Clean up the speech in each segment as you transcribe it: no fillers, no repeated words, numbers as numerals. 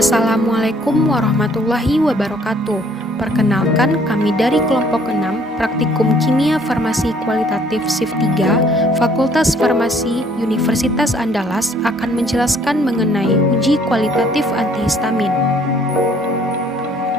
Assalamualaikum warahmatullahi wabarakatuh. Perkenalkan, kami dari kelompok 6 Praktikum Kimia Farmasi Kualitatif SIF 3 Fakultas Farmasi Universitas Andalas akan menjelaskan mengenai uji kualitatif antihistamin.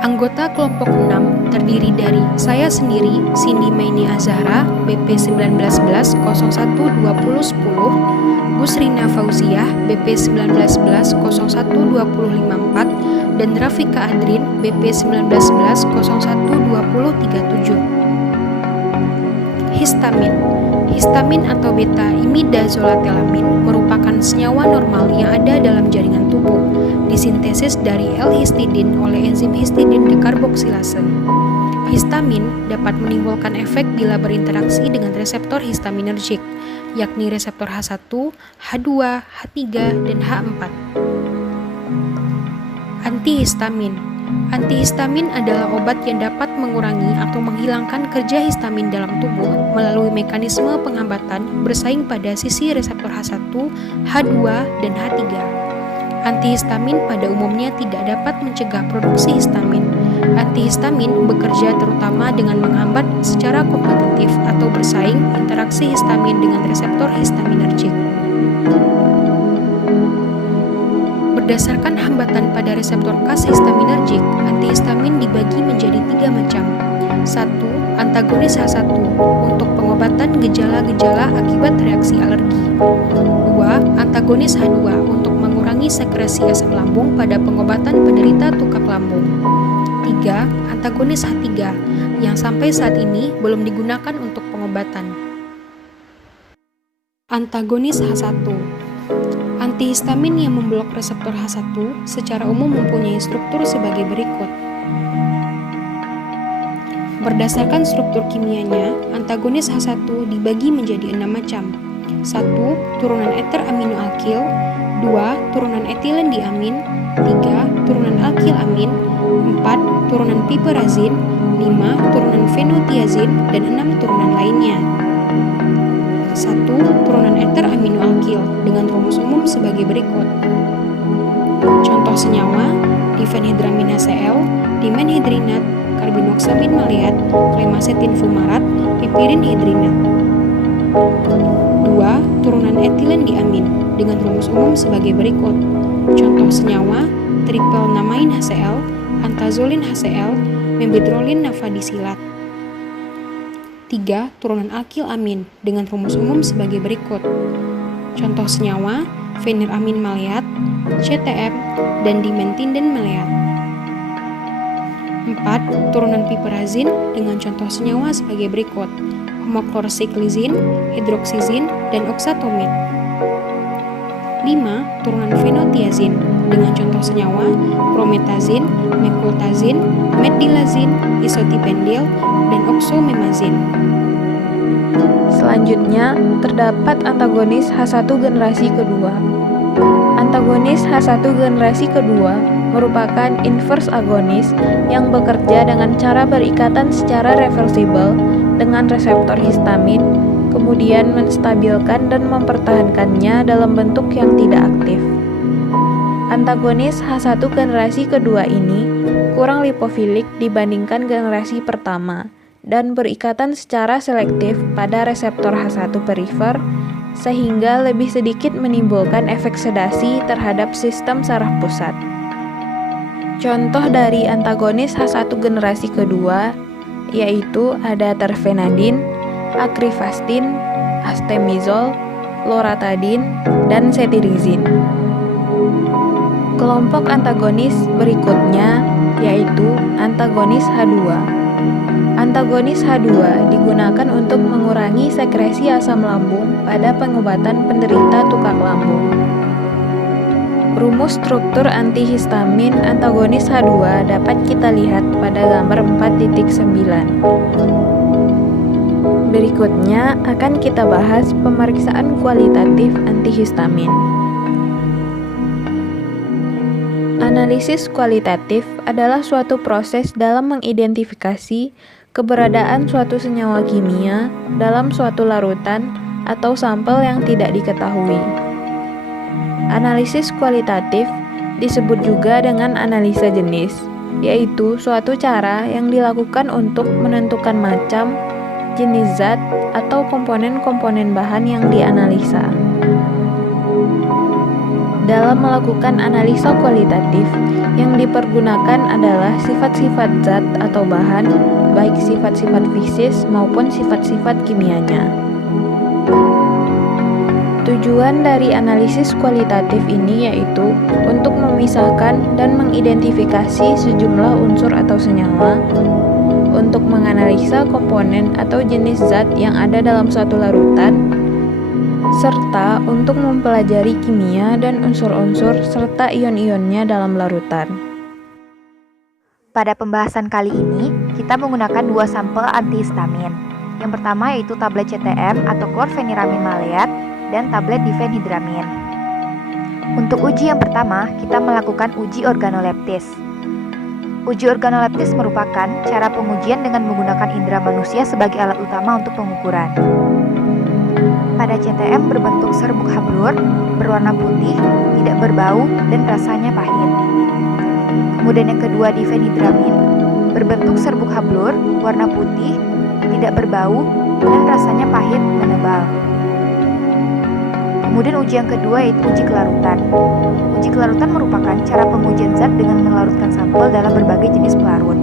Anggota kelompok 6 terdiri dari saya sendiri, Cindy Maini Azahra, BP 1911-01-2010, Busrina Fauziah, BP 1911-01-2054, dan Rafika Adrin, BP 1911-01-2037. Histamin. Histamin atau beta-imidazolatilamin merupakan senyawa normal yang ada dalam jaringan tubuh, disintesis dari L-histidin oleh enzim histidin dekarboksilase. Histamin dapat menimbulkan efek bila berinteraksi dengan reseptor histaminergik, yakni reseptor H1, H2, H3, dan H4. Antihistamin. Antihistamin adalah obat yang dapat mengurangi atau menghilangkan kerja histamin dalam tubuh melalui mekanisme penghambatan bersaing pada sisi reseptor H1, H2, dan H3. Antihistamin pada umumnya tidak dapat mencegah produksi histamin. Antihistamin bekerja terutama dengan menghambat secara kompetitif atau bersaing interaksi histamin dengan reseptor histaminergik. Berdasarkan hambatan pada reseptor Cas histaminergik, antihistamin dibagi menjadi 3 macam. 1. Antagonis H1 untuk pengobatan gejala-gejala akibat reaksi alergi. 2. Antagonis H2 untuk mengurangi sekresi asam lambung pada pengobatan penderita tukak lambung. 3. Antagonis H3 yang sampai saat ini belum digunakan untuk pengobatan. Antagonis H1. Antihistamin yang memblok reseptor H1 secara umum mempunyai struktur sebagai berikut. Berdasarkan struktur kimianya, antagonis H1 dibagi menjadi 6 macam. 1. Turunan eter aminoalkil. 2. Turunan etilen diamin. 3. Turunan alkilamin. 4. Turunan piperazin. 5. Turunan fenotiazin. Dan 6 turunan lainnya. 1. Turunan eter aminoalkil dengan rumus umum sebagai berikut. Contoh senyawa: difenhidramin HCl, dimenhidrinat, karbinoksamin maleat, klemasetin fumarat, pipirin hidrinat. 2. Turunan etilen diamin dengan rumus umum sebagai berikut. Contoh senyawa: tripelnamain HCl, antazolin HCl, mebendrolin nafadisilat. 3. Turunan alkilamin dengan rumus umum sebagai berikut. Contoh senyawa: feniramin maleat, CTM, dan dimethinden maleat. 4. Turunan piperazin dengan contoh senyawa sebagai berikut: homoklorsiklizin, hidroksizin, dan oxatomid. 5. Turunan fenotiazin dengan contoh senyawa: prometazin, mekultazin, metdilazin, isotipendil, dan oksomemazin. Selanjutnya, terdapat antagonis H1 generasi kedua. Antagonis H1 generasi kedua merupakan inverse agonis yang bekerja dengan cara berikatan secara reversibel dengan reseptor histamin, kemudian menstabilkan dan mempertahankannya dalam bentuk yang tidak aktif. Antagonis H1 generasi kedua ini kurang lipofilik dibandingkan generasi pertama dan berikatan secara selektif pada reseptor H1 perifer sehingga lebih sedikit menimbulkan efek sedasi terhadap sistem saraf pusat. Contoh dari antagonis H1 generasi kedua yaitu ada terfenadin, akrifastin, astemizol, loratadin, dan cetirizin. Kelompok antagonis berikutnya yaitu antagonis H2. Antagonis H2 digunakan untuk mengurangi sekresi asam lambung pada pengobatan penderita tukak lambung. Rumus struktur antihistamin antagonis H2 dapat kita lihat pada gambar 4.9. Berikutnya akan kita bahas pemeriksaan kualitatif antihistamin. Analisis kualitatif adalah suatu proses dalam mengidentifikasi keberadaan suatu senyawa kimia dalam suatu larutan atau sampel yang tidak diketahui. Analisis kualitatif disebut juga dengan analisa jenis, yaitu suatu cara yang dilakukan untuk menentukan macam, jenis zat, atau komponen-komponen bahan yang dianalisa. Dalam melakukan analisa kualitatif, yang dipergunakan adalah sifat-sifat zat atau bahan, baik sifat-sifat fisis maupun sifat-sifat kimianya. Tujuan dari analisis kualitatif ini yaitu untuk memisahkan dan mengidentifikasi sejumlah unsur atau senyawa, untuk menganalisa komponen atau jenis zat yang ada dalam suatu larutan, serta untuk mempelajari kimia dan unsur-unsur serta ion-ionnya dalam larutan. Pada pembahasan kali ini, kita menggunakan dua sampel antihistamin. Yang pertama yaitu tablet CTM atau chlorpheniramine maleat dan tablet difenhidramin. Untuk uji yang pertama, kita melakukan uji organoleptis. Uji organoleptis merupakan cara pengujian dengan menggunakan indera manusia sebagai alat utama untuk pengukuran. Pada CTM berbentuk serbuk hablur, berwarna putih, tidak berbau, dan rasanya pahit. Kemudian yang kedua difenhidramin, berbentuk serbuk hablur, warna putih, tidak berbau, dan rasanya pahit menebal. Kemudian uji yang kedua yaitu uji kelarutan. Uji kelarutan merupakan cara pengujian zat dengan melarutkan sampel dalam berbagai jenis pelarut.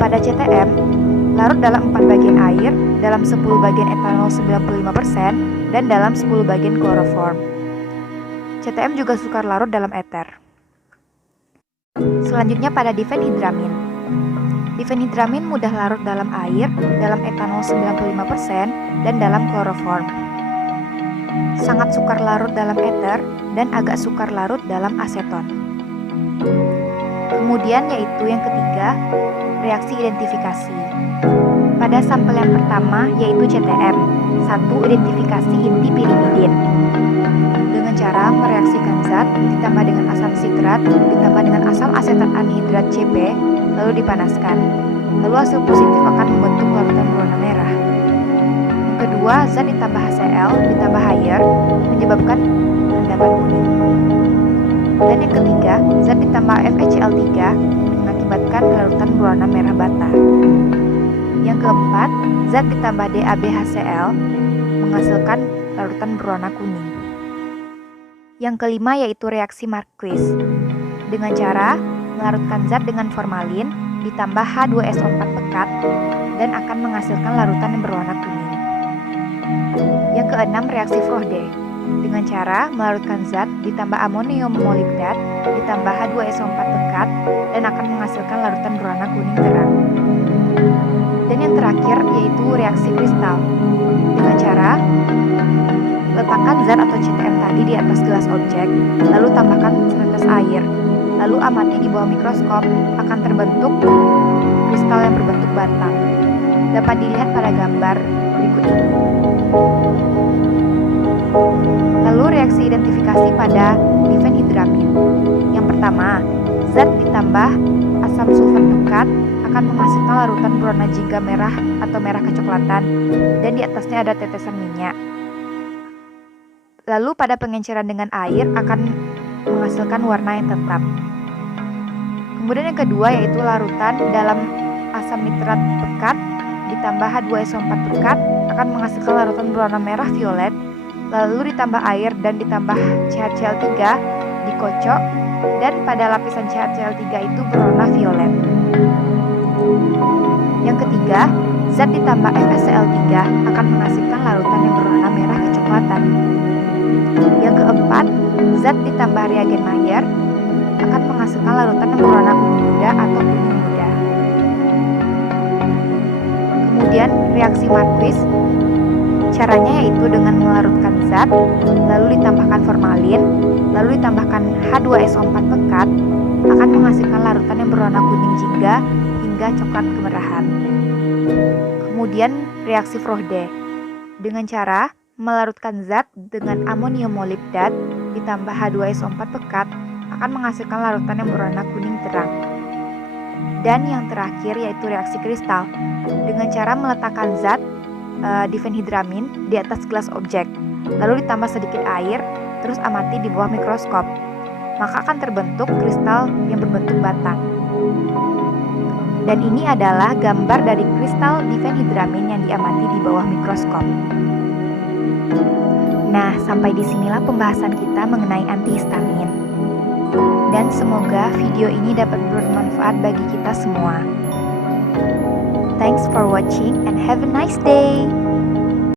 Pada CTM, larut dalam 4 bagian air, dalam 10 bagian etanol 95%, dan dalam 10 bagian kloroform. CTM juga sukar larut dalam eter. Selanjutnya pada difenhidramin. Difenhidramin mudah larut dalam air, dalam etanol 95%, dan dalam kloroform. Sangat sukar larut dalam eter dan agak sukar larut dalam aseton. Kemudian yaitu yang ketiga, reaksi identifikasi. Pada sampel yang pertama yaitu CTM, 1 identifikasi inti pirimidin. Dengan cara mereaksikan zat ditambah dengan asam sitrat ditambah dengan asam asetat anhidrat CP lalu dipanaskan. Lalu hasil positif akan membentuk larutan berwarna merah. Kedua, zat ditambah HCl ditambah air menyebabkan rendaman kuning. Dan yang ketiga, zat ditambah FeCl3 mengakibatkan larutan berwarna merah bata. Yang keempat, zat ditambah DaBHCl menghasilkan larutan berwarna kuning. Yang kelima yaitu reaksi Marquis. Dengan cara melarutkan zat dengan formalin ditambah H2SO4 pekat dan akan menghasilkan larutan yang berwarna kuning. Yang keenam, reaksi Frohde. Dengan cara melarutkan zat ditambah amonium molibdat ditambah H2SO4 pekat dan akan menghasilkan larutan berwarna kuning terang. Dan yang terakhir yaitu reaksi kristal. Dengan cara letakkan zat atau CTM tadi di atas gelas objek, lalu tambahkan setetes air, lalu amati di bawah mikroskop, akan terbentuk kristal yang berbentuk batang. Dapat dilihat pada gambar berikut ini. Lalu reaksi identifikasi pada difenhidramin. Yang pertama, zat ditambah asam sulfat pekat akan menghasilkan larutan berwarna jingga merah atau merah kecoklatan dan di atasnya ada tetesan minyak. Lalu pada pengenceran dengan air akan menghasilkan warna yang tetap. Kemudian yang kedua yaitu larutan dalam asam nitrat pekat ditambah H2SO4 pekat akan menghasilkan larutan berwarna merah violet. Lalu ditambah air dan ditambah CHCl3 dikocok dan pada lapisan CHCl3 itu berwarna violet. Yang ketiga, zat ditambah FeCl3 akan menghasilkan larutan yang berwarna merah kecoklatan. Yang keempat, zat ditambah reagen Mayer akan menghasilkan larutan yang berwarna ungu muda atau kuning muda. Kemudian reaksi Marquis, caranya yaitu dengan melarutkan zat, lalu ditambahkan formalin, lalu ditambahkan H2SO4 pekat, akan menghasilkan larutan yang berwarna kuning jingga hingga coklat kemerahan. Kemudian reaksi Frohde, dengan cara melarutkan zat dengan amonium molibdat ditambah H2SO4 pekat, akan menghasilkan larutan yang berwarna kuning terang. Dan yang terakhir yaitu reaksi kristal, dengan cara meletakkan zat difenhidramin di atas gelas objek, lalu ditambah sedikit air, terus amati di bawah mikroskop. maka akan terbentuk kristal yang berbentuk batang. Dan ini adalah gambar dari kristal difenhidramin yang diamati di bawah mikroskop. Nah, sampai disinilah pembahasan kita mengenai antihistamin. Dan semoga video ini dapat bermanfaat bagi kita semua. Thanks for watching and have a nice day!